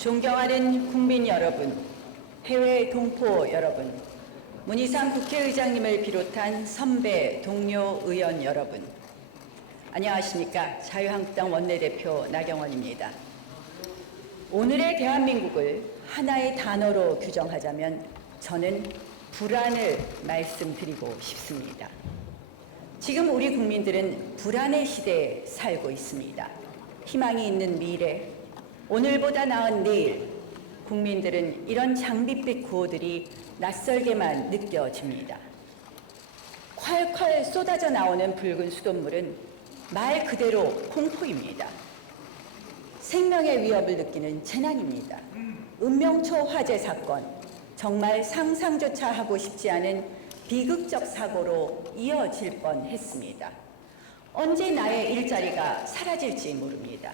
존경하는 국민 여러분, 해외 동포 여러분, 문희상 국회의장님을 비롯한 선배, 동료 의원 여러분, 안녕하십니까. 자유한국당 원내대표 나경원입니다. 오늘의 대한민국을 하나의 단어로 규정하자면 저는 불안을 말씀드리고 싶습니다. 지금 우리 국민들은 불안의 시대에 살고 있습니다. 희망이 있는 미래, 오늘보다 나은 내일, 국민들은 이런 장밋빛 구호들이 낯설게만 느껴집니다. 콸콸 쏟아져 나오는 붉은 수돗물은 말 그대로 공포입니다. 생명의 위협을 느끼는 재난입니다. 은명초 화재 사건, 정말 상상조차 하고 싶지 않은 비극적 사고로 이어질 뻔했습니다. 언제 나의 일자리가 사라질지 모릅니다.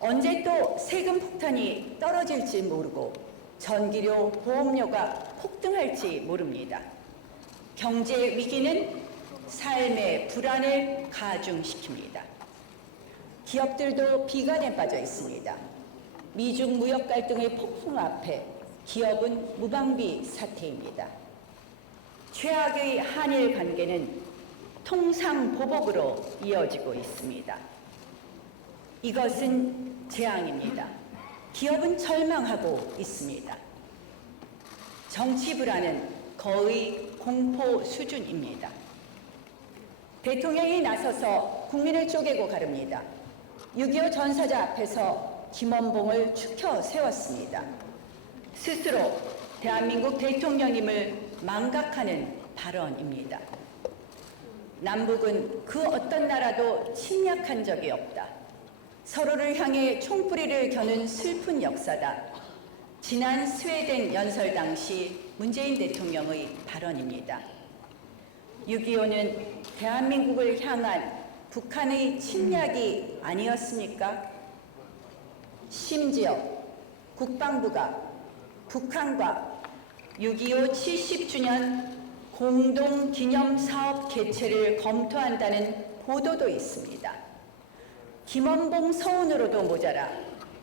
언제 또 세금 폭탄이 떨어질지 모르고 전기료, 보험료가 폭등할지 모릅니다. 경제 위기는 삶의 불안을 가중시킵니다. 기업들도 비관에 빠져 있습니다. 미중 무역 갈등의 폭풍 앞에 기업은 무방비 사태입니다. 최악의 한일 관계는 통상보복으로 이어지고 있습니다. 이것은 재앙입니다. 기업은 절망하고 있습니다. 정치 불안은 거의 공포 수준입니다. 대통령이 나서서 국민을 쪼개고 가릅니다. 6.25 전사자 앞에서 김원봉을 추켜 세웠습니다. 스스로 대한민국 대통령임을 망각하는 발언입니다. 남북은 그 어떤 나라도 침략한 적이 없다. 서로를 향해 총뿌리를 겨눈 슬픈 역사다. 지난 스웨덴 연설 당시 문재인 대통령의 발언입니다. 6.25는 대한민국을 향한 북한의 침략이 아니었습니까? 심지어 국방부가 북한과 6.25 70주년 공동기념사업 개최를 검토한다는 보도도 있습니다. 김원봉 서운으로도 모자라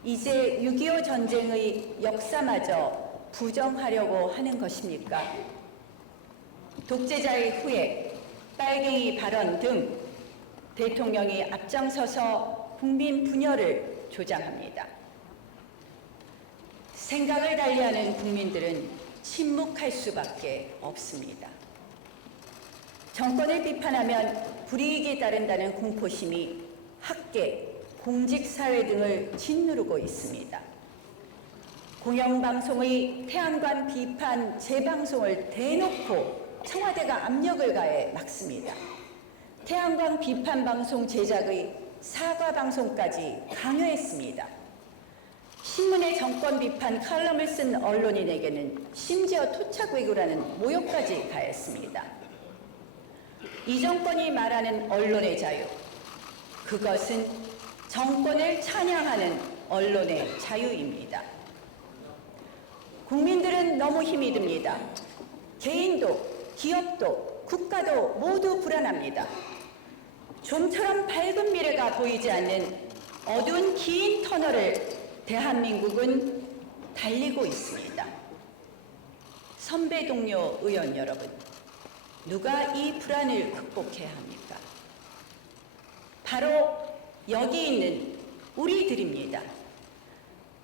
이제 6.25 전쟁의 역사마저 부정하려고 하는 것입니까? 독재자의 후예, 빨갱이 발언 등 대통령이 앞장서서 국민 분열을 조장합니다. 생각을 달리하는 국민들은 침묵할 수밖에 없습니다. 정권을 비판하면 불이익이 따른다는 공포심이 학계, 공직사회 등을 짓누르고 있습니다. 공영방송의 태양관 비판 재방송을 대놓고 청와대가 압력을 가해 막습니다. 태양광 비판 방송 제작의 사과 방송까지 강요했습니다. 신문에 정권 비판 칼럼을 쓴 언론인에게는 심지어 토착 왜구라는 모욕까지 가했습니다. 이 정권이 말하는 언론의 자유, 그것은 정권을 찬양하는 언론의 자유입니다. 국민들은 너무 힘이 듭니다. 개인도, 기업도, 국가도 모두 불안합니다. 좀처럼 밝은 미래가 보이지 않는 어두운 긴 터널을 대한민국은 달리고 있습니다. 선배 동료 의원 여러분, 누가 이 불안을 극복해야 합니까? 바로 여기 있는 우리들입니다.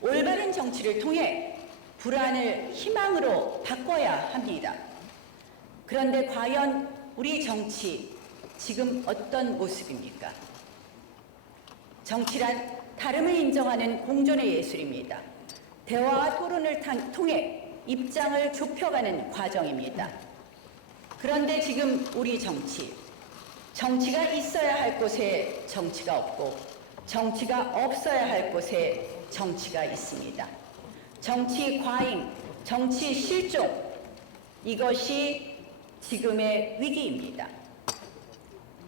올바른 정치를 통해 불안을 희망으로 바꿔야 합니다. 그런데 과연 우리 정치 지금 어떤 모습입니까? 정치란 다름을 인정하는 공존의 예술입니다. 대화와 토론을 통해 입장을 좁혀가는 과정입니다. 그런데 지금 우리 정치가 있어야 할 곳에 정치가 없고 정치가 없어야 할 곳에 정치가 있습니다. 정치 과잉, 정치 실종, 이것이 지금의 위기입니다.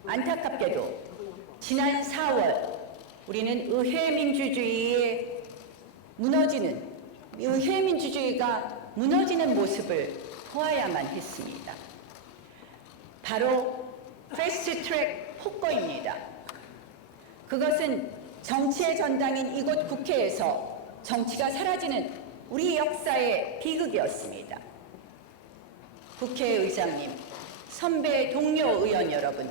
안타깝게도 지난 4월 우리는 의회민주주의가 무너지는 모습을 보아야만 했습니다. 바로 패스트트랙 폭거입니다. 그것은 정치의 전당인 이곳 국회에서 정치가 사라지는 우리 역사의 비극이었습니다. 국회의장님, 선배 동료 의원 여러분,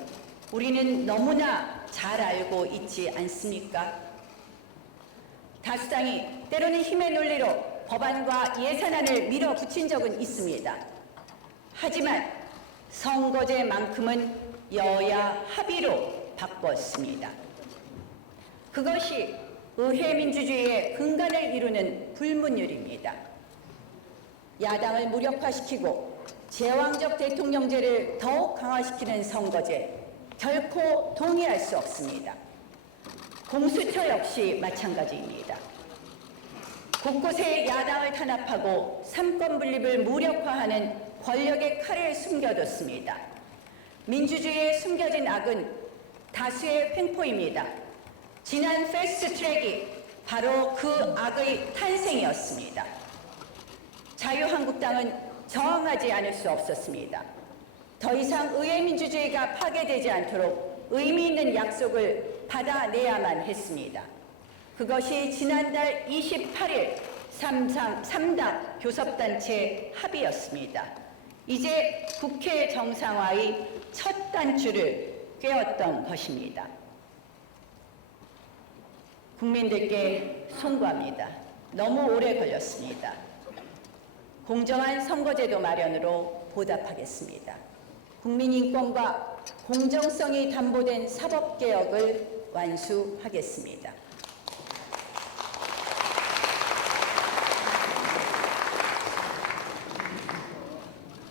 우리는 너무나 잘 알고 있지 않습니까? 다수당이 때로는 힘의 논리로 법안과 예산안을 밀어붙인 적은 있습니다. 하지만 선거제만큼은 여야 합의로 바꿨습니다. 그것이 의회 민주주의의 근간을 이루는 불문율입니다. 야당을 무력화시키고 제왕적 대통령제를 더욱 강화시키는 선거제, 결코 동의할 수 없습니다. 공수처 역시 마찬가지입니다. 곳곳에 야당을 탄압하고 삼권 분립을 무력화하는 권력의 칼을 숨겨뒀습니다. 민주주의에 숨겨진 악은 다수의 횡포입니다. 지난 패스트트랙이 바로 그 악의 탄생이었습니다. 자유한국당은 저항하지 않을 수 없었습니다. 더 이상 의회 민주주의가 파괴되지 않도록 의미 있는 약속을 받아내야만 했습니다. 그것이 지난달 28일 3당 교섭단체 합의였습니다. 이제 국회 정상화의 첫 단추를 꿰었던 것입니다. 국민들께 송구합니다. 너무 오래 걸렸습니다. 공정한 선거제도 마련으로 보답하겠습니다. 국민 인권과 공정성이 담보된 사법개혁을 완수하겠습니다.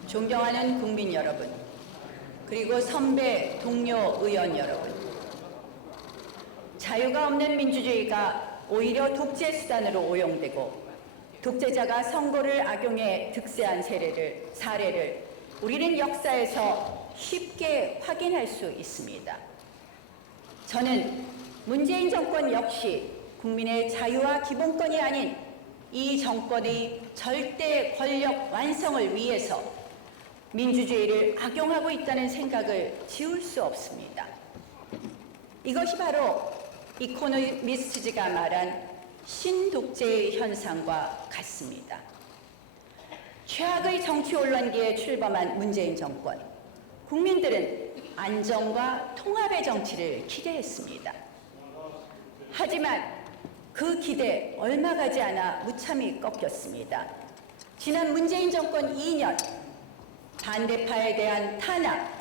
존경하는 국민 여러분, 그리고 선배 동료 의원 여러분, 자유가 없는 민주주의가 오히려 독재 수단으로 오용되고 독재자가 선거를 악용해 득세한 사례를 우리는 역사에서 쉽게 확인할 수 있습니다. 저는 문재인 정권 역시 국민의 자유와 기본권이 아닌 이 정권의 절대 권력 완성을 위해서 민주주의를 악용하고 있다는 생각을 지울 수 없습니다. 이것이 바로 이코노미스트가 말한 신독재의 현상과 같습니다. 최악의 정치 혼란기에 출범한 문재인 정권, 국민들은 안정과 통합의 정치를 기대했습니다. 하지만 그 기대 얼마 가지 않아 무참히 꺾였습니다. 지난 문재인 정권 2년, 반대파에 대한 탄압,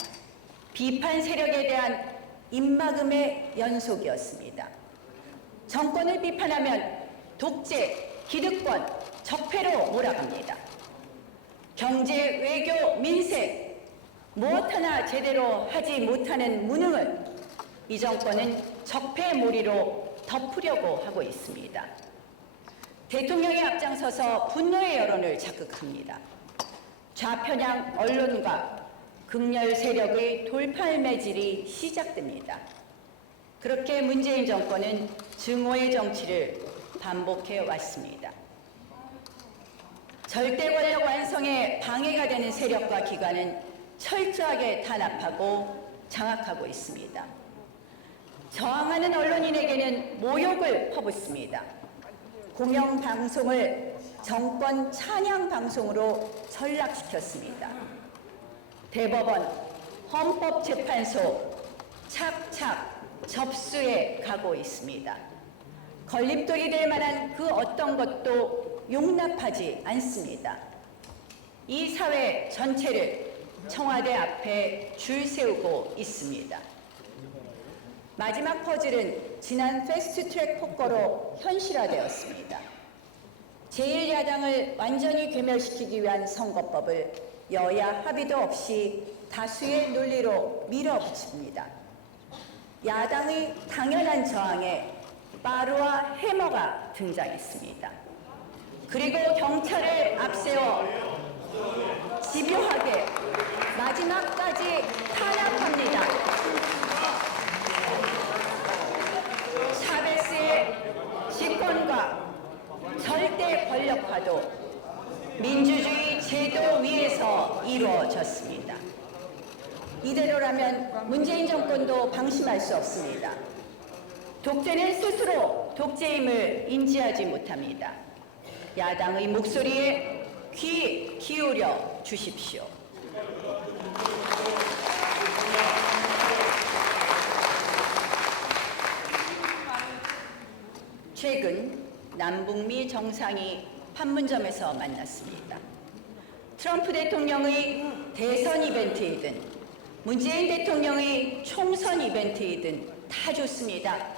비판 세력에 대한 입막음의 연속이었습니다. 정권을 비판하면 독재, 기득권, 적폐로 몰아갑니다. 경제, 외교, 민생, 무엇 하나 제대로 하지 못하는 무능을 이 정권은 적폐몰이로 덮으려고 하고 있습니다. 대통령이 앞장서서 분노의 여론을 자극합니다. 좌편향 언론과 극렬 세력의 돌팔매질이 시작됩니다. 그렇게 문재인 정권은 증오의 정치를 반복해 왔습니다. 절대 권력 완성에 방해가 되는 세력과 기관은 철저하게 탄압하고 장악하고 있습니다. 저항하는 언론인에게는 모욕을 퍼붓습니다. 공영방송을 정권 찬양 방송으로 전락시켰습니다. 대법원, 헌법재판소 착착 접수해 가고 있습니다. 걸림돌이 될 만한 그 어떤 것도 용납하지 않습니다. 이 사회 전체를 청와대 앞에 줄 세우고 있습니다. 마지막 퍼즐은 지난 패스트트랙 폭거로 현실화되었습니다. 제1야당을 완전히 괴멸시키기 위한 선거법을 여야 합의도 없이 다수의 논리로 밀어붙입니다. 야당의 당연한 저항에 빠루와 해머가 등장했습니다. 그리고 경찰을 앞세워 집요하게 마지막까지 탄압합니다. 차베스의 집권과 절대 권력화도 민주주의 제도 위에서 이루어졌습니다. 이대로라면 문재인 정권도 방심할 수 없습니다. 독재는 스스로 독재임을 인지하지 못합니다. 야당의 목소리에 귀 기울여 주십시오. 최근 남북미 정상이 판문점에서 만났습니다. 트럼프 대통령의 대선 이벤트이든 문재인 대통령의 총선 이벤트이든 다 좋습니다.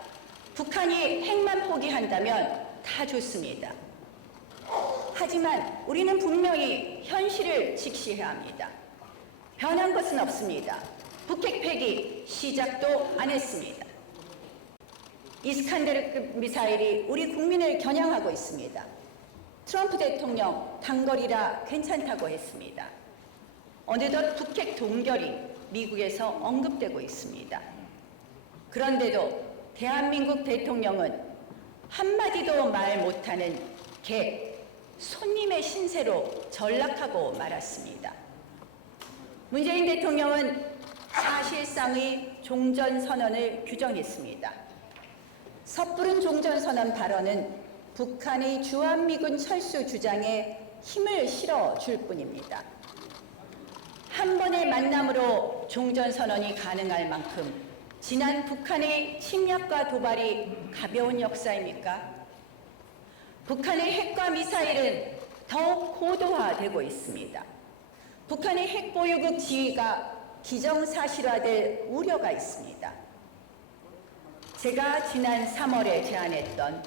북한이 핵만 포기한다면 다 좋습니다. 하지만 우리는 분명히 현실을 직시해야 합니다. 변한 것은 없습니다. 북핵 폐기 시작도 안 했습니다. 이스칸데르급 미사일이 우리 국민을 겨냥하고 있습니다. 트럼프 대통령 단거리라 괜찮다고 했습니다. 어느덧 북핵 동결이 미국에서 언급되고 있습니다. 그런데도 대한민국 대통령은 한마디도 말 못하는 손님의 신세로 전락하고 말았습니다. 문재인 대통령은 사실상의 종전선언을 규정했습니다. 섣부른 종전선언 발언은 북한의 주한미군 철수 주장에 힘을 실어줄 뿐입니다. 한 번의 만남으로 종전선언이 가능할 만큼 지난 북한의 침략과 도발이 가벼운 역사입니까? 북한의 핵과 미사일은 더욱 고도화되고 있습니다. 북한의 핵보유국 지위가 기정사실화될 우려가 있습니다. 제가 지난 3월에 제안했던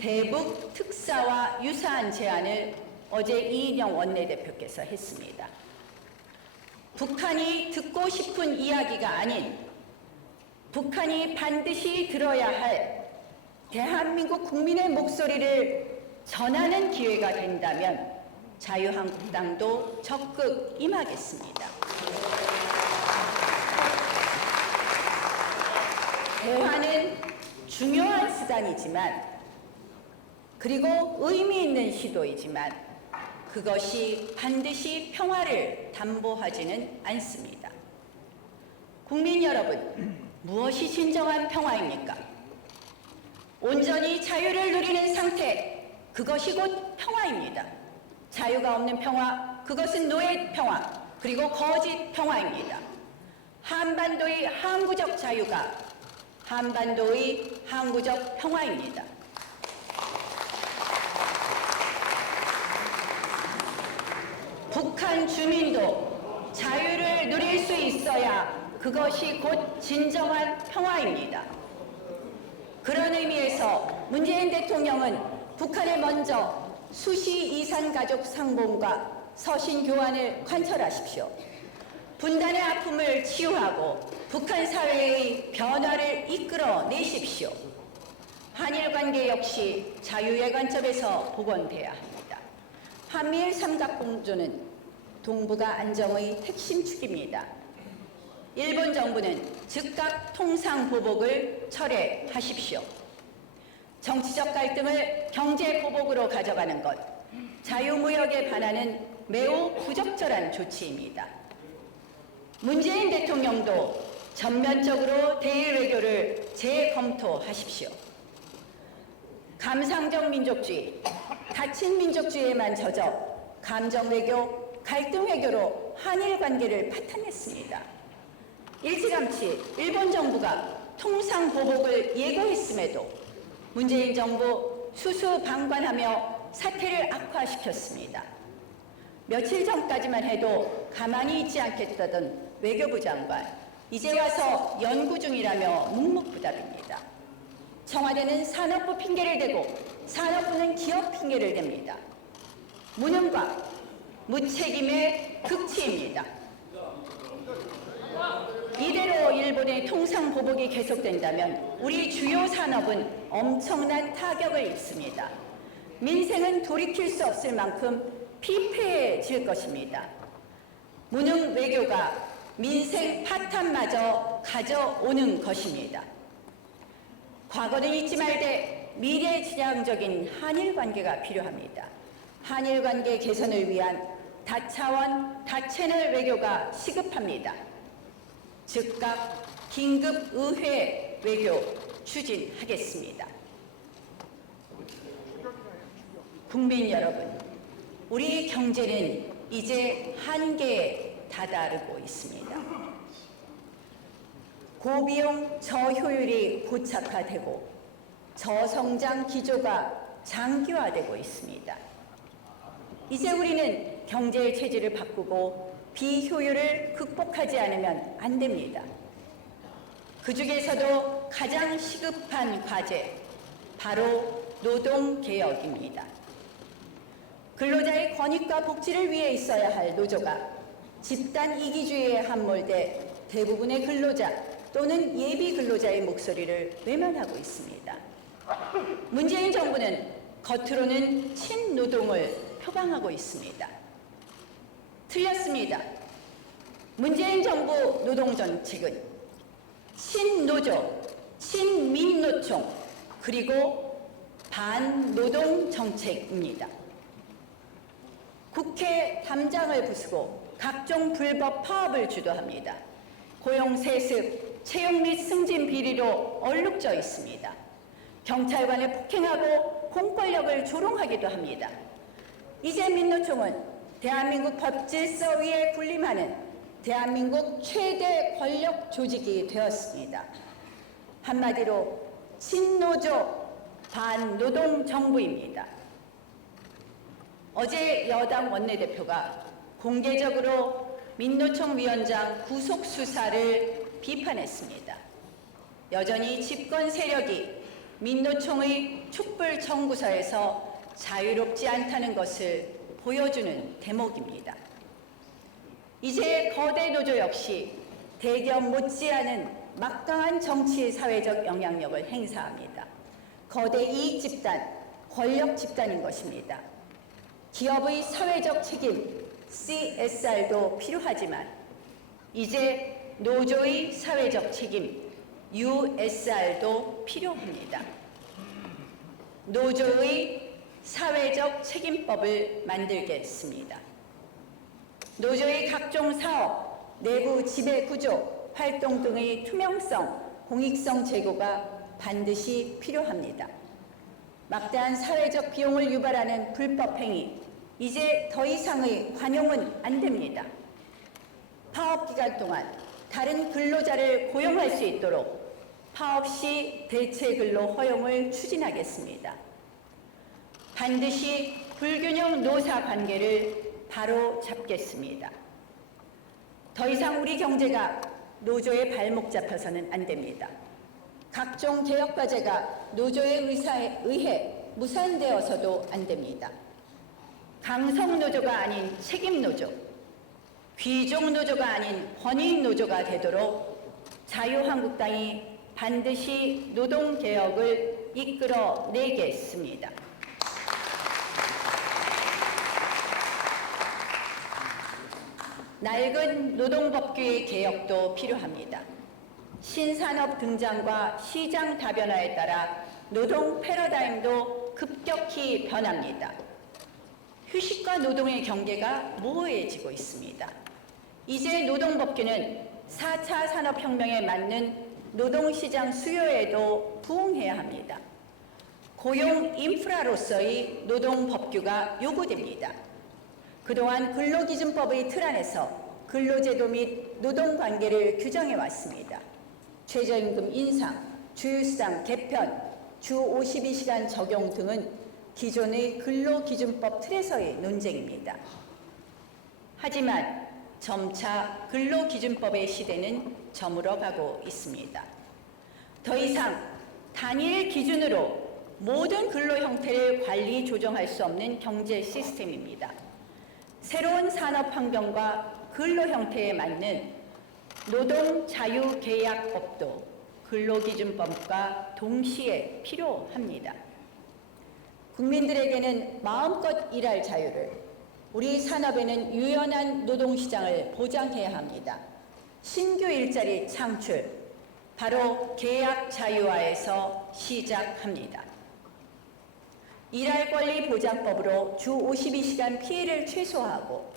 대북 특사와 유사한 제안을 어제 이인영 원내대표께서 했습니다. 북한이 듣고 싶은 이야기가 아닌 북한이 반드시 들어야 할 대한민국 국민의 목소리를 전하는 기회가 된다면 자유한국당도 적극 임하겠습니다. 대화는 중요한 수단이지만 그리고 의미 있는 시도이지만 그것이 반드시 평화를 담보하지는 않습니다. 국민 여러분, 무엇이 진정한 평화입니까? 온전히 자유를 누리는 상태, 그것이 곧 평화입니다. 자유가 없는 평화, 그것은 노예 평화, 그리고 거짓 평화입니다. 한반도의 항구적 자유가 한반도의 항구적 평화입니다. 북한 주민도 자유를 누릴 수 있어야 그것이 곧 진정한 평화입니다. 그런 의미에서 문재인 대통령은 북한에 먼저 수시 이산 가족 상봉과 서신 교환을 관철하십시오. 분단의 아픔을 치유하고 북한 사회의 변화를 이끌어내십시오. 한일 관계 역시 자유의 관점에서 복원돼야 합니다. 한미일 삼각공조는 동북아 안정의 핵심 축입니다. 일본 정부는 즉각 통상보복을 철회하십시오. 정치적 갈등을 경제보복으로 가져가는 것, 자유무역에 반하는 매우 부적절한 조치입니다. 문재인 대통령도 전면적으로 대일 외교를 재검토하십시오. 감상적 민족주의, 닫힌 민족주의에만 젖어 감정 외교, 갈등 외교로 한일 관계를 파탄냈습니다. 일찌감치 일본 정부가 통상보복을 예고했음에도 문재인 정부 수수방관하며 사태를 악화시켰습니다. 며칠 전까지만 해도 가만히 있지 않겠다던 외교부 장관, 이제 와서 연구 중이라며 묵묵부답입니다. 청와대는 산업부 핑계를 대고 산업부는 기업 핑계를 댑니다. 무능과 무책임의 극치입니다. 이대로 일본의 통상보복이 계속된다면 우리 주요 산업은 엄청난 타격을 입습니다. 민생은 돌이킬 수 없을 만큼 피폐해질 것입니다. 무능 외교가 민생 파탄마저 가져오는 것입니다. 과거는 잊지 말되 미래지향적인 한일 관계가 필요합니다. 한일 관계 개선을 위한 다차원, 다채널 외교가 시급합니다. 즉각 긴급 의회 외교 추진하겠습니다. 국민 여러분, 우리 경제는 이제 한계에 다다르고 있습니다. 고비용 저효율이 고착화되고 저성장 기조가 장기화되고 있습니다. 이제 우리는 경제 체질을 바꾸고 비효율을 극복하지 않으면 안 됩니다. 그 중에서도 가장 시급한 과제, 바로 노동개혁입니다. 근로자의 권익과 복지를 위해 있어야 할 노조가 집단 이기주의에 함몰돼 대부분의 근로자 또는 예비 근로자의 목소리를 외면하고 있습니다. 문재인 정부는 겉으로는 친노동을 표방하고 있습니다. 틀렸습니다. 문재인 정부 노동정책은 친노조, 친민노총, 그리고 반노동정책입니다. 국회 담장을 부수고 각종 불법 파업을 주도합니다. 고용 세습, 채용 및 승진 비리로 얼룩져 있습니다. 경찰관을 폭행하고 공권력을 조롱하기도 합니다. 이제 민노총은 대한민국 법질서 위에 군림하는 대한민국 최대 권력 조직이 되었습니다. 한마디로 친노조 반노동 정부입니다. 어제 여당 원내대표가 공개적으로 민노총 위원장 구속 수사를 비판했습니다. 여전히 집권 세력이 민노총의 촛불 청구서에서 자유롭지 않다는 것을 보여주는 대목입니다. 이제 거대 노조 역시 대기업 못지않은 막강한 정치 사회적 영향력을 행사합니다. 거대 이익 집단, 권력 집단인 것입니다. 기업의 사회적 책임, CSR도 필요하지만 이제 노조의 사회적 책임, USR도 필요합니다. 노조의 사회적 책임법을 만들겠습니다. 노조의 각종 사업, 내부 지배 구조, 활동 등의 투명성, 공익성 제고가 반드시 필요합니다. 막대한 사회적 비용을 유발하는 불법 행위, 이제 더 이상의 관용은 안 됩니다. 파업 기간 동안 다른 근로자를 고용할 수 있도록 파업 시 대체 근로 허용을 추진하겠습니다. 반드시 불균형 노사 관계를 바로 잡겠습니다. 더 이상 우리 경제가 노조의 발목 잡혀서는 안 됩니다. 각종 개혁 과제가 노조의 의사에 의해 무산되어서도 안 됩니다. 강성 노조가 아닌 책임 노조, 귀족 노조가 아닌 권익 노조가 되도록 자유한국당이 반드시 노동개혁을 이끌어내겠습니다. 낡은 노동법규의 개혁도 필요합니다. 신산업 등장과 시장 다변화에 따라 노동 패러다임도 급격히 변합니다. 휴식과 노동의 경계가 모호해지고 있습니다. 이제 노동법규는 4차 산업혁명에 맞는 노동시장 수요에도 부응해야 합니다. 고용 인프라로서의 노동법규가 요구됩니다. 그동안 근로기준법의 틀 안에서 근로제도 및 노동관계를 규정해 왔습니다. 최저임금 인상, 주휴수당 개편, 주 52시간 적용 등은 기존의 근로기준법 틀에서의 논쟁입니다. 하지만 점차 근로기준법의 시대는 저물어가고 있습니다. 더 이상 단일 기준으로 모든 근로 형태를 관리 조정할 수 없는 경제 시스템입니다. 새로운 산업 환경과 근로 형태에 맞는 노동자유계약법도 근로기준법과 동시에 필요합니다. 국민들에게는 마음껏 일할 자유를, 우리 산업에는 유연한 노동시장을 보장해야 합니다. 신규 일자리 창출, 바로 계약 자유화에서 시작합니다. 일할 권리 보장법으로 주 52시간 피해를 최소화하고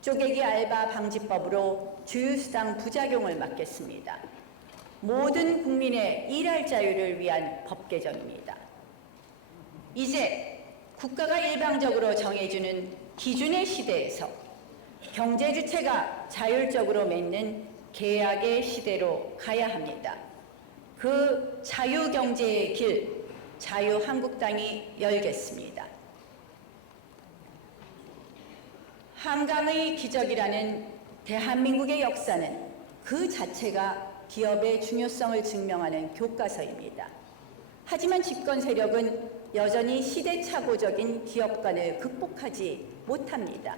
쪼개기 알바 방지법으로 주휴수당 부작용을 막겠습니다. 모든 국민의 일할 자유를 위한 법 개정입니다. 이제 국가가 일방적으로 정해주는 기준의 시대에서 경제 주체가 자율적으로 맺는 계약의 시대로 가야 합니다. 그 자유경제의 길, 자유한국당이 열겠습니다. 한강의 기적이라는 대한민국의 역사는 그 자체가 기업의 중요성을 증명하는 교과서입니다. 하지만 집권 세력은 여전히 시대착오적인 기업관을 극복하지 못합니다.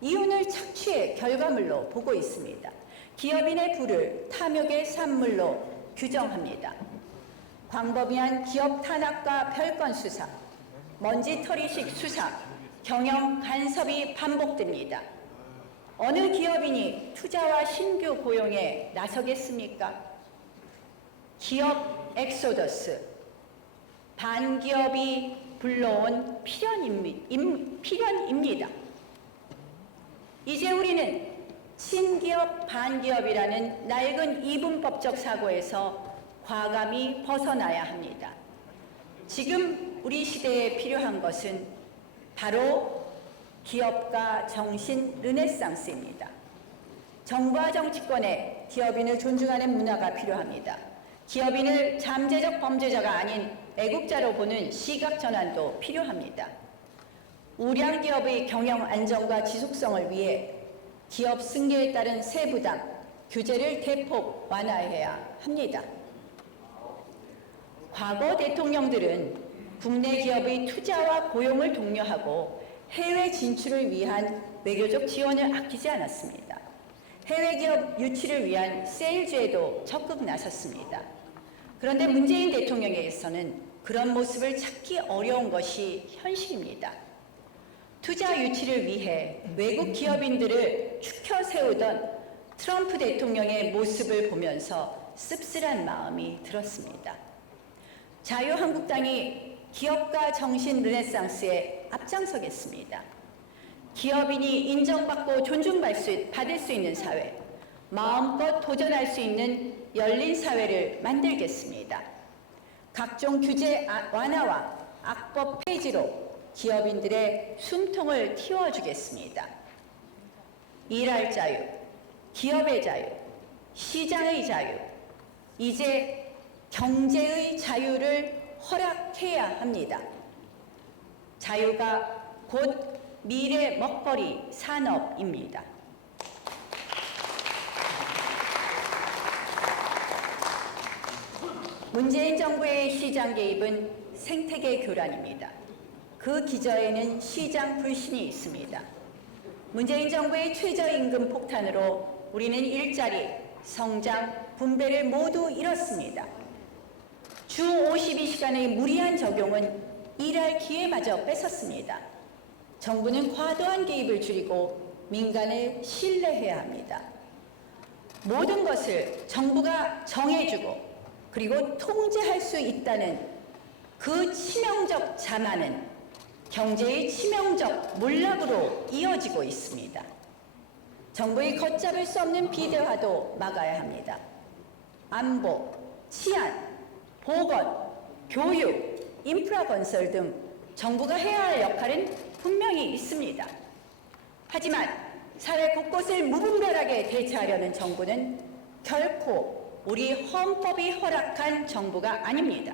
이윤을 착취의 결과물로 보고 있습니다. 기업인의 부를 탐욕의 산물로 규정합니다. 광범위한 기업 탄압과 별건 수사, 먼지털이식 수사, 경영 간섭이 반복됩니다. 어느 기업인이 투자와 신규 고용에 나서겠습니까? 기업 엑소더스, 반기업이 불러온 필연입니다. 이제 우리는 친기업, 반기업이라는 낡은 이분법적 사고에서 과감히 벗어나야 합니다. 지금 우리 시대에 필요한 것은 바로 기업가 정신 르네상스입니다. 정부와 정치권에 기업인을 존중하는 문화가 필요합니다. 기업인을 잠재적 범죄자가 아닌 애국자로 보는 시각 전환도 필요합니다. 우량 기업의 경영 안정과 지속성을 위해 기업 승계에 따른 세부담, 규제를 대폭 완화해야 합니다. 과거 대통령들은 국내 기업의 투자와 고용을 독려하고 해외 진출을 위한 외교적 지원을 아끼지 않았습니다. 해외 기업 유치를 위한 세일즈에도 적극 나섰습니다. 그런데 문재인 대통령에게서는 그런 모습을 찾기 어려운 것이 현실입니다. 투자 유치를 위해 외국 기업인들을 추켜 세우던 트럼프 대통령의 모습을 보면서 씁쓸한 마음이 들었습니다. 자유한국당이 기업가 정신 르네상스에 앞장서겠습니다. 기업인이 인정받고 존중받을 수 있는 사회, 마음껏 도전할 수 있는 열린 사회를 만들겠습니다. 각종 규제 완화와 악법 폐지로 기업인들의 숨통을 틔워주겠습니다. 일할 자유, 기업의 자유, 시장의 자유, 이제 경제의 자유를 허락해야 합니다. 자유가 곧 미래 먹거리 산업입니다. 문재인 정부의 시장 개입은 생태계 교란입니다. 그 기저에는 시장 불신이 있습니다. 문재인 정부의 최저임금 폭탄으로 우리는 일자리, 성장, 분배를 모두 잃었습니다. 주 52시간의 무리한 적용은 일할 기회마저 뺏었습니다. 정부는 과도한 개입을 줄이고 민간을 신뢰해야 합니다. 모든 것을 정부가 정해주고 그리고 통제할 수 있다는 그 치명적 자만은 경제의 치명적 몰락으로 이어지고 있습니다. 정부의 걷잡을 수 없는 비대화도 막아야 합니다. 안보, 치안, 보건, 교육, 인프라 건설 등 정부가 해야 할 역할은 분명히 있습니다. 하지만 사회 곳곳을 무분별하게 대처하려는 정부는 결코 우리 헌법이 허락한 정부가 아닙니다.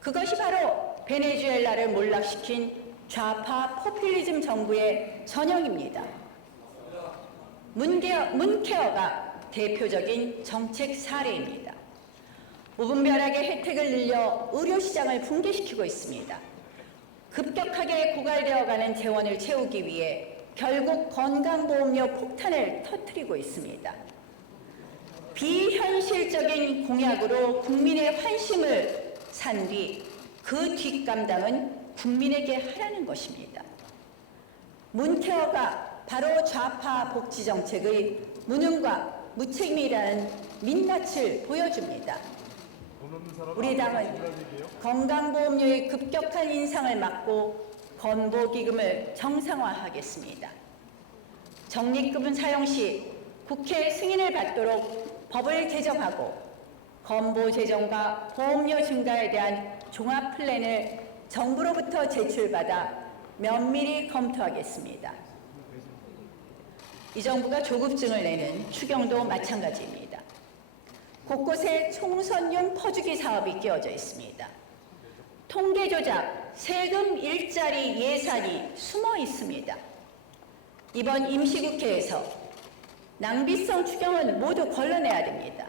그것이 바로 베네수엘라를 몰락시킨 좌파 포퓰리즘 정부의 전형입니다. 문케어가 대표적인 정책 사례입니다. 무분별하게 혜택을 늘려 의료시장을 붕괴시키고 있습니다. 급격하게 고갈되어가는 재원을 채우기 위해 결국 건강보험료 폭탄을 터뜨리고 있습니다. 비현실적인 공약으로 국민의 환심을 산 뒤 그 뒷감당은 국민에게 하라는 것입니다. 문케어가 바로 좌파 복지정책의 무능과 무책임이라는 민낯을 보여줍니다. 우리 당은 건강보험료의 급격한 인상을 막고 건보기금을 정상화하겠습니다. 적립금은 사용 시 국회 승인을 받도록 법을 개정하고 건보 재정과 보험료 증가에 대한 종합 플랜을 정부로부터 제출받아 면밀히 검토하겠습니다. 이 정부가 조급증을 내는 추경도 마찬가지입니다. 곳곳에 총선용 퍼주기 사업이 끼워져 있습니다. 통계 조작, 세금 일자리 예산이 숨어 있습니다. 이번 임시국회에서 낭비성 추경은 모두 걸러내야 됩니다.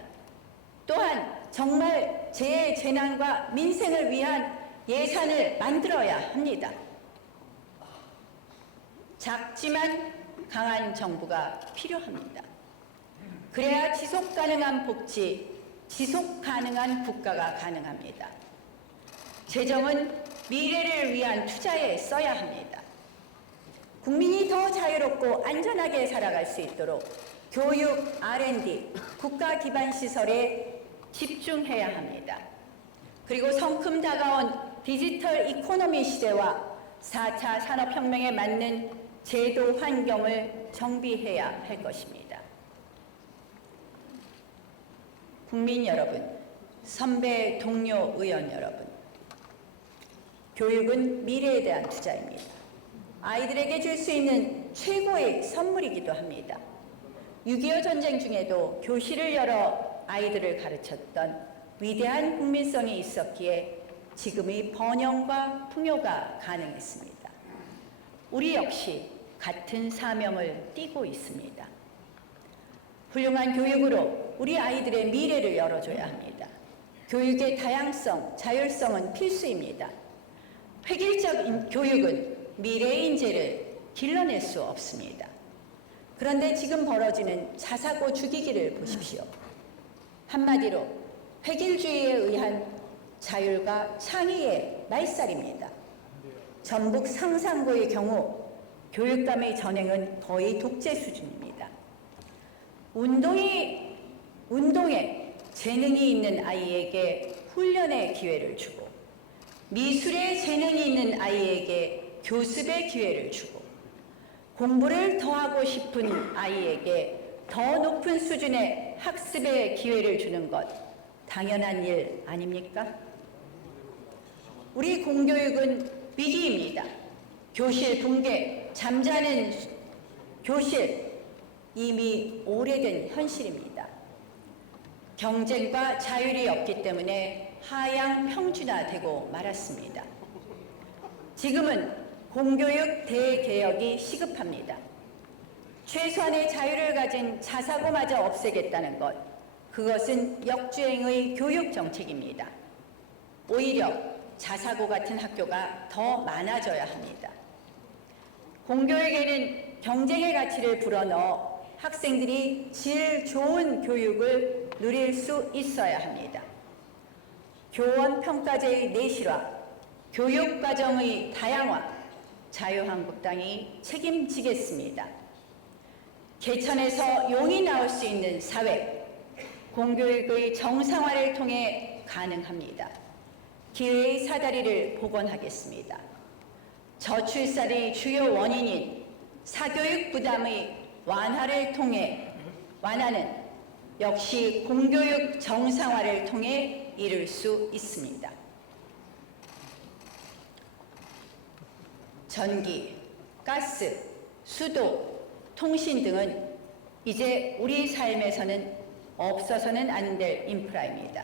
또한 정말 재해, 재난과 민생을 위한 예산을 만들어야 합니다. 작지만 강한 정부가 필요합니다. 그래야 지속 가능한 복지, 지속 가능한 국가가 가능합니다. 재정은 미래를 위한 투자에 써야 합니다. 국민이 더 자유롭고 안전하게 살아갈 수 있도록 교육, R&D, 국가 기반 시설에 집중해야 합니다. 그리고 성큼 다가온 디지털 이코노미 시대와 4차 산업혁명에 맞는 제도 환경을 정비해야 할 것입니다. 국민 여러분, 선배 동료 의원 여러분, 교육은 미래에 대한 투자입니다. 아이들에게 줄 수 있는 최고의 선물이기도 합니다. 6.25 전쟁 중에도 교실을 열어 아이들을 가르쳤던 위대한 국민성이 있었기에 지금의 번영과 풍요가 가능했습니다. 우리 역시 같은 사명을 띠고 있습니다. 훌륭한 교육으로 우리 아이들의 미래를 열어줘야 합니다. 교육의 다양성, 자율성은 필수입니다. 획일적 교육은 미래의 인재를 길러낼 수 없습니다. 그런데 지금 벌어지는 자사고 죽이기를 보십시오. 한마디로 획일주의에 의한 자율과 창의의 말살입니다. 전북 상산고의 경우 교육감의 전행은 거의 독재 수준입니다. 운동에 재능이 있는 아이에게 훈련의 기회를 주고 미술에 재능이 있는 아이에게 교습의 기회를 주고 공부를 더 하고 싶은 아이에게 더 높은 수준의 학습의 기회를 주는 것 당연한 일 아닙니까? 우리 공교육은 위기입니다. 교실 붕괴, 잠자는 교실 이미 오래된 현실입니다. 경쟁과 자율이 없기 때문에 하향 평준화되고 말았습니다. 지금은 공교육 대개혁이 시급합니다. 최소한의 자유를 가진 자사고마저 없애겠다는 것, 그것은 역주행의 교육 정책입니다. 오히려 자사고 같은 학교가 더 많아져야 합니다. 공교육에는 경쟁의 가치를 불어넣어 학생들이 질 좋은 교육을 누릴 수 있어야 합니다. 교원 평가제의 내실화, 교육과정의 다양화, 자유한국당이 책임지겠습니다. 개천에서 용이 나올 수 있는 사회, 공교육의 정상화를 통해 가능합니다. 기회의 사다리를 복원하겠습니다. 저출산의 주요 원인인 사교육 부담의 완화를 통해 완화는 역시 공교육 정상화를 통해 이룰 수 있습니다. 전기, 가스, 수도, 통신 등은 이제 우리 삶에서는 없어서는 안 될 인프라입니다.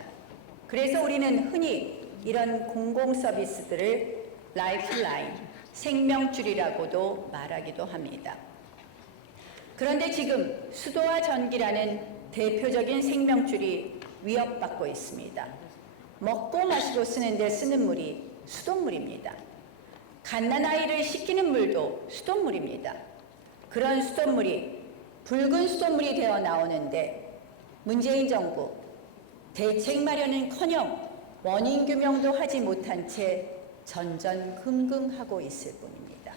그래서 우리는 흔히 이런 공공 서비스들을 라이프라인, 생명줄이라고도 말하기도 합니다. 그런데 지금 수도와 전기라는 대표적인 생명줄이 위협받고 있습니다. 먹고 마시고 쓰는 데 쓰는 물이 수돗물입니다. 갓난아이를 씻기는 물도 수돗물입니다. 그런 수돗물이 붉은 수돗물이 되어 나오는데 문재인 정부 대책 마련은커녕 원인 규명도 하지 못한 채 전전긍긍하고 있을 뿐입니다.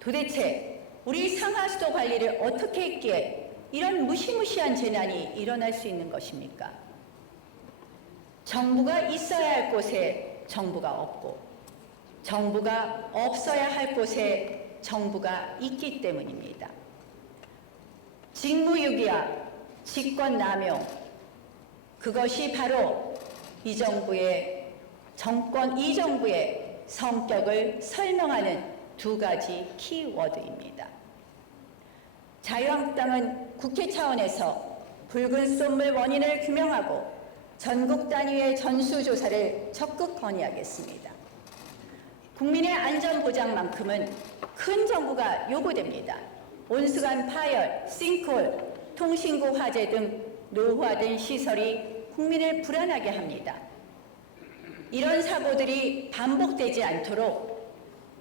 도대체 우리 상하수도 관리를 어떻게 했기에 이런 무시무시한 재난이 일어날 수 있는 것입니까? 정부가 있어야 할 곳에 정부가 없고 정부가 없어야 할 곳에 정부가 있기 때문입니다. 직무유기와 직권남용, 그것이 바로 이 정부의 정권 이 정부의 성격을 설명하는 두 가지 키워드입니다. 자유한국당은 국회 차원에서 붉은 쏜물 원인을 규명하고 전국 단위의 전수조사를 적극 건의하겠습니다. 국민의 안전보장만큼은 큰 정부가 요구됩니다. 온수관 파열, 싱크홀, 통신구 화재 등 노후화된 시설이 국민을 불안하게 합니다. 이런 사고들이 반복되지 않도록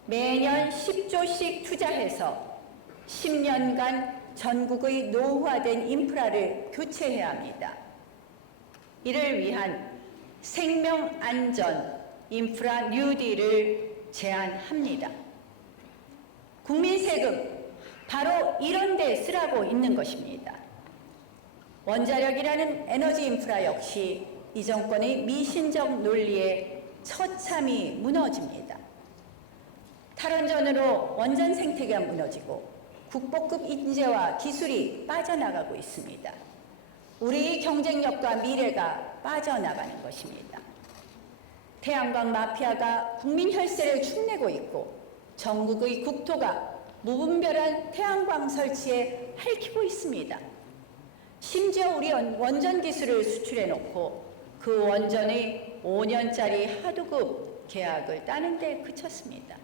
매년 10조씩 투자해서 10년간 전국의 노후화된 인프라를 교체해야 합니다. 이를 위한 생명안전 인프라 뉴딜을 제안합니다. 국민 세금 바로 이런 데 쓰라고 있는 것입니다. 원자력이라는 에너지 인프라 역시 이 정권의 미신적 논리에 처참히 무너집니다. 탈원전으로 원전 생태계가 무너지고 국보급 인재와 기술이 빠져나가고 있습니다. 우리의 경쟁력과 미래가 빠져나가는 것입니다. 태양광 마피아가 국민 혈세를 축내고 있고 전국의 국토가 무분별한 태양광 설치에 핥히고 있습니다. 심지어 우리 원전 기술을 수출해놓고 그 원전의 5년짜리 하도급 계약을 따는 데 그쳤습니다.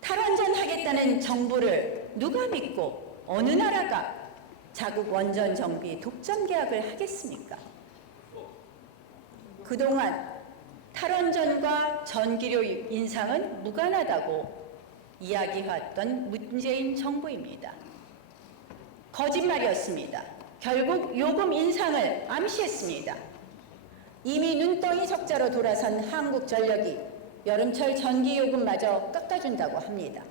탈원전 하겠다는 정부를 누가 믿고 어느 나라가 자국 원전 정비 독점 계약을 하겠습니까? 그동안 탈원전과 전기료 인상은 무관하다고 이야기해왔던 문재인 정부입니다. 거짓말이었습니다. 결국 요금 인상을 암시했습니다. 이미 눈덩이 적자로 돌아선 한국전력이 여름철 전기요금마저 깎아준다고 합니다.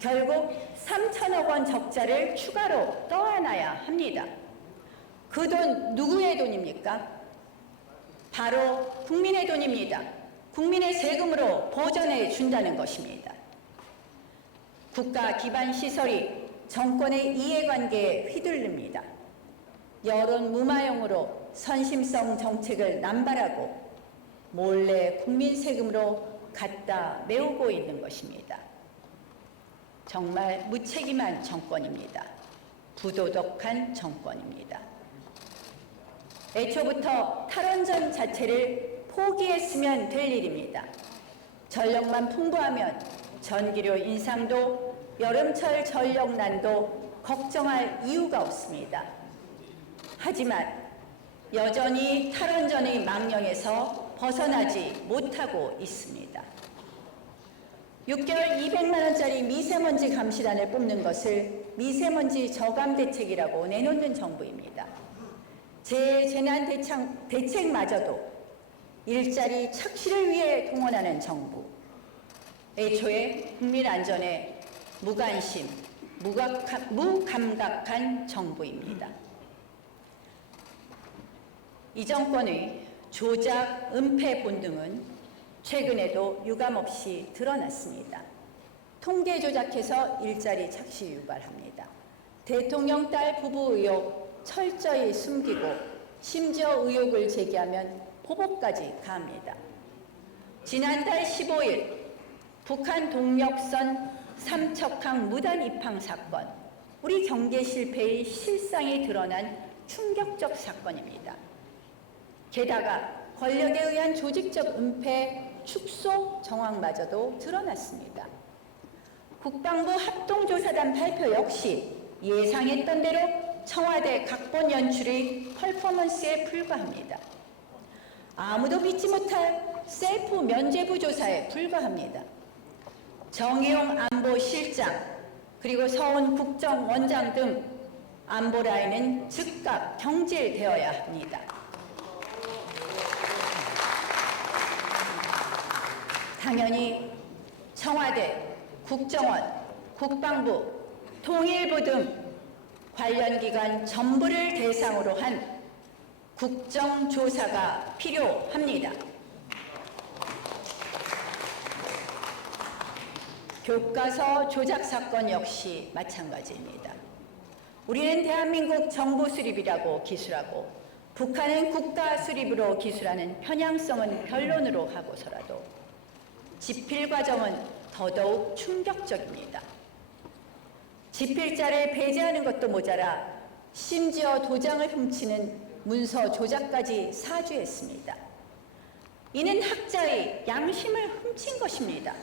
결국 3천억 원 적자를 추가로 떠안아야 합니다. 그 돈 누구의 돈입니까? 바로 국민의 돈입니다. 국민의 세금으로 보전해 준다는 것입니다. 국가 기반 시설이 정권의 이해관계에 휘둘립니다. 여론 무마용으로 선심성 정책을 남발하고 몰래 국민 세금으로 갖다 메우고 있는 것입니다. 정말 무책임한 정권입니다. 부도덕한 정권입니다. 애초부터 탈원전 자체를 포기했으면 될 일입니다. 전력만 풍부하면 전기료 인상도 여름철 전력난도 걱정할 이유가 없습니다. 하지만 여전히 탈원전의 망령에서 벗어나지 못하고 있습니다. 6개월 200만 원짜리 미세먼지 감시단을 뽑는 것을 미세먼지 저감 대책이라고 내놓는 정부입니다. 재난 대책마저도 일자리 착실을 위해 동원하는 정부. 애초에 국민 안전에 무관심, 무감각한 정부입니다. 이 정권의 조작, 은폐 본능은 최근에도 유감없이 드러났습니다. 통계 조작해서 일자리 착시 유발합니다. 대통령 딸 부부 의혹 철저히 숨기고 심지어 의혹을 제기하면 보복까지 가합니다. 지난달 15일 북한 동력선 삼척항 무단 입항 사건, 우리 경계 실패의 실상이 드러난 충격적 사건입니다. 게다가 권력에 의한 조직적 은폐, 축소 정황마저도 드러났습니다. 국방부 합동조사단 발표 역시 예상했던 대로 청와대 각본 연출의 퍼포먼스에 불과합니다. 아무도 믿지 못할 셀프 면죄부 조사에 불과합니다. 정의용 안보실장 그리고 서훈 국정원장 등 안보 라인은 즉각 경질되어야 합니다. 당연히 청와대, 국정원, 국방부, 통일부 등 관련 기관 전부를 대상으로 한 국정조사가 필요합니다. 교과서 조작 사건 역시 마찬가지입니다. 우리는 대한민국 정보 수립이라고 기술하고 북한은 국가 수립으로 기술하는 편향성은 변론으로 하고서라도 집필 과정은 더더욱 충격적입니다. 집필자를 배제하는 것도 모자라 심지어 도장을 훔치는 문서 조작까지 사주했습니다. 이는 학자의 양심을 훔친 것입니다.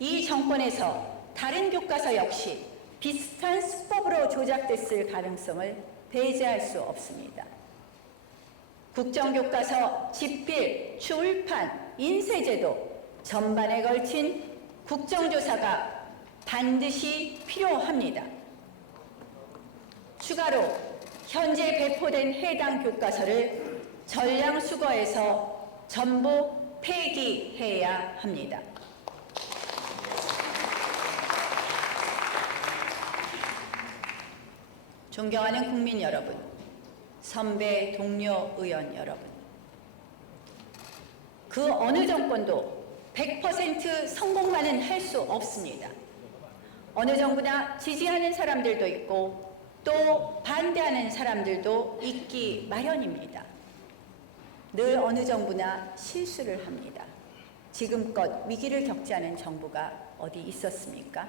이 정권에서 다른 교과서 역시 비슷한 수법으로 조작됐을 가능성을 배제할 수 없습니다. 국정교과서 집필, 출판, 인쇄제도 전반에 걸친 국정조사가 반드시 필요합니다. 추가로 현재 배포된 해당 교과서를 전량수거해서 전부 폐기해야 합니다. 존경하는 국민 여러분, 선배 동료 의원 여러분, 그 어느 정권도 100% 성공만은 할 수 없습니다. 어느 정부나 지지하는 사람들도 있고 또 반대하는 사람들도 있기 마련입니다. 늘 어느 정부나 실수를 합니다. 지금껏 위기를 겪지 않은 정부가 어디 있었습니까?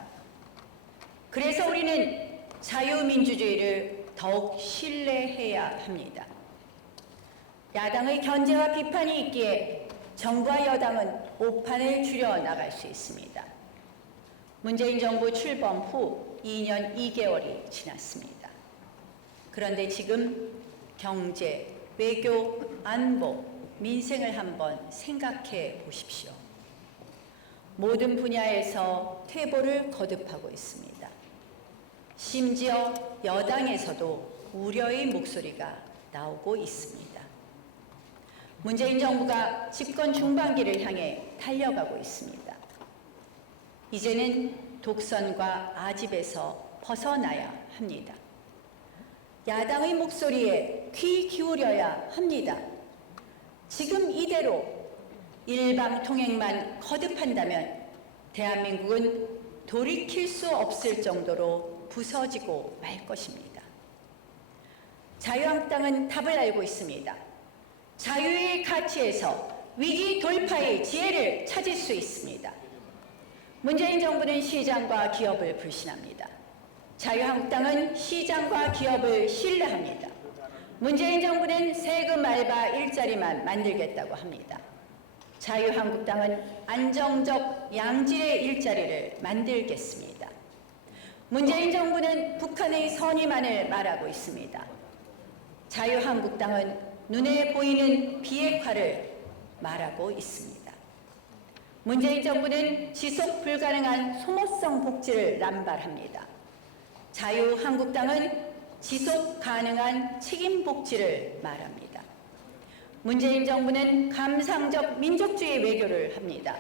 그래서 우리는 자유민주주의를 더욱 신뢰해야 합니다. 야당의 견제와 비판이 있기에 정부와 여당은 오판을 줄여나갈 수 있습니다. 문재인 정부 출범 후 2년 2개월이 지났습니다. 그런데 지금 경제, 외교, 안보, 민생을 한번 생각해 보십시오. 모든 분야에서 퇴보를 거듭하고 있습니다. 심지어 여당에서도 우려의 목소리가 나오고 있습니다. 문재인 정부가 집권 중반기를 향해 달려가고 있습니다. 이제는 독선과 아집에서 벗어나야 합니다. 야당의 목소리에 귀 기울여야 합니다. 지금 이대로 일방통행만 거듭한다면 대한민국은 돌이킬 수 없을 정도로 부서지고 말 것입니다. 자유한국당은 답을 알고 있습니다. 자유의 가치에서 위기 돌파의 지혜를 찾을 수 있습니다. 문재인 정부는 시장과 기업을 불신합니다. 자유한국당은 시장과 기업을 신뢰합니다. 문재인 정부는 세금 알바 일자리만 만들겠다고 합니다. 자유한국당은 안정적 양질의 일자리를 만들겠습니다. 문재인 정부는 북한의 선의만을 말하고 있습니다. 자유한국당은 눈에 보이는 비핵화를 말하고 있습니다. 문재인 정부는 지속 불가능한 소모성 복지를 남발합니다. 자유한국당은 지속 가능한 책임 복지를 말합니다. 문재인 정부는 감상적 민족주의 외교를 합니다.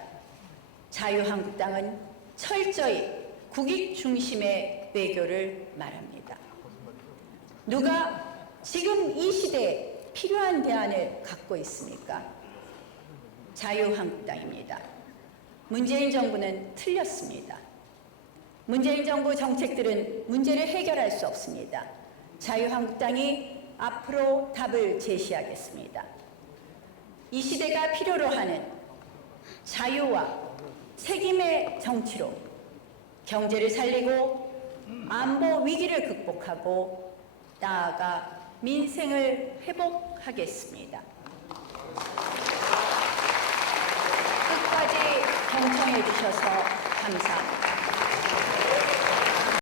자유한국당은 철저히 국익 중심의 외교를 말합니다. 누가 지금 이 시대에 필요한 대안을 갖고 있습니까? 자유한국당입니다. 문재인 정부는 틀렸습니다. 문재인 정부 정책들은 문제를 해결할 수 없습니다. 자유한국당이 앞으로 답을 제시하겠습니다. 이 시대가 필요로 하는 자유와 책임의 정치로 경제를 살리고 안보 위기를 극복하고 나아가 민생을 회복하겠습니다. 끝까지 경청해 주셔서 감사합니다.